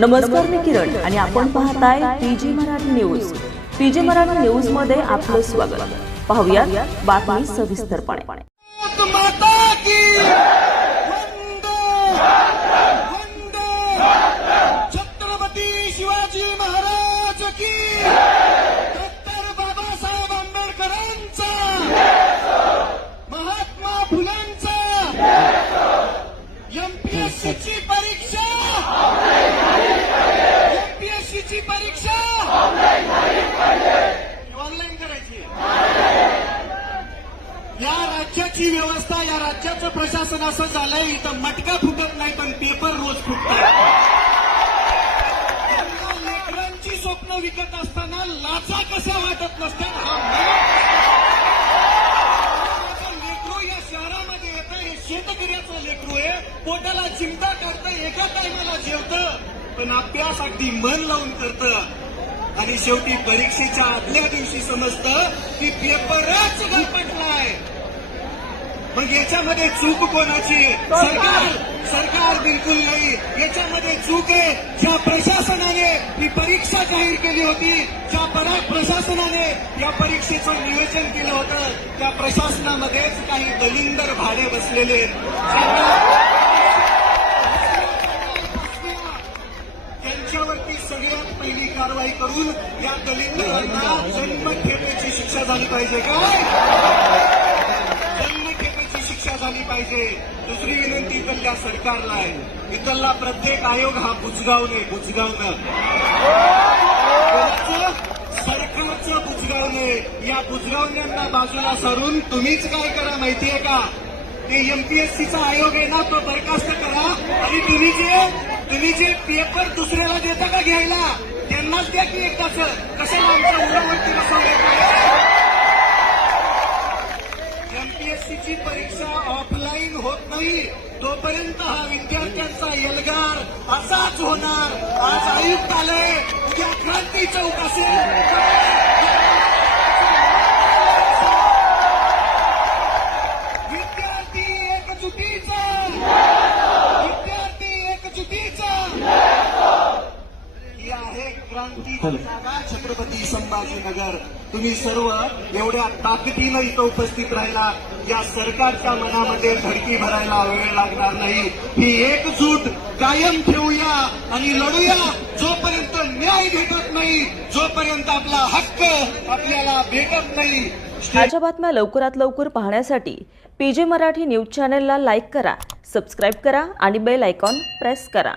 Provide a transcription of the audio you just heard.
नमस्कार, मी किरण आणि आपण पाहताय PG Marathi news. PG Marathi news मध्ये आपलं स्वागत. पाहूया बातमी सविस्तरपणे. माता की वंदे छत्रपती शिवाजी महाराज की, डॉक्टर बाबासाहेब आंबेडकरांचा, महात्मा फुलांचा, एमपीएससीची परीक्षा, एमपीएससीची परीक्षा ऑनलाईन करायची. या राज्याची व्यवस्था, या राज्याचं प्रशासन असं झालंय, इथं मटका फुटत नाही पण पेपर रोज फुटतात. लेकरांची स्वप्न विकत असताना लाचा कशा वाटत नसतात. लेकरू या शहरामध्ये येतं, हे शेतकऱ्याचं लेकरू आहे, पोटाला चिमटा करतं, एका टायमाला जेवतं, पण अभ्यास अगदी मन लावून करतं. आणि शेवटी परीक्षेच्या आदल्या दिवशी समजतं की पेपरच गलपटलाय. मग याच्यामध्ये चूक कोणाची? सरकार बिलकुल नाही. याच्यामध्ये चूक आहे ज्या प्रशासनाने ही परीक्षा जाहीर केली होती, ज्या प्रशासनाने या परीक्षेचं नियोजन केलं होतं, त्या प्रशासनामध्येच काही दलिंदर भाडे बसलेले. त्यांच्यावरती सगळ्यात पहिली कारवाई करून या दलिंदरांना जन्मठेपेची शिक्षा झाली पाहिजे. काय जन्मठेपेची शिक्षा झाली पाहिजे. दुसरी विनंती इथल्या सरकारला आहे, इथला प्रत्येक आयोग हा बुजगावणे, सरकारचं बुजगावणे. या बुजगावण्यांना बाजूला सारून तुम्हीच काय करा माहितीये का? ते एमपीएससीचा आयोग आहे ना, तो बरखास्त करा. आणि तुम्ही जे पेपर दुसऱ्याला देता का घ्यायला, त्यांनाच द्या की एकदाच. कशाला आमच्या मुलावरती बसवलं? एमपीएससीची परीक्षा ऑफलाईन होत नाही तोपर्यंत हा विद्यार्थ्यांचा एल्गार असाच होणार. आज आयुक्त आलंय, उद्या क्रांती चौक असेल. छत्रपती संभाजीनगर. तुम्ही सर्व एवढ्या ताकदीनं इथं उपस्थित राहिला. या सरकारच्या मनामध्ये धडकी भरायला वेळ लागणार नाही. ही एकजूट कायम ठेवूया आणि लढूया. जोपर्यंत न्याय भेटत नाही, जोपर्यंत आपला हक्क आपल्याला भेटत नाही. ताज्या बातम्या लवकरात लवकर पाहण्यासाठी पीजी मराठी न्यूज चॅनलला लाईक करा, सबस्क्राईब करा आणि बेल आयकॉन प्रेस करा.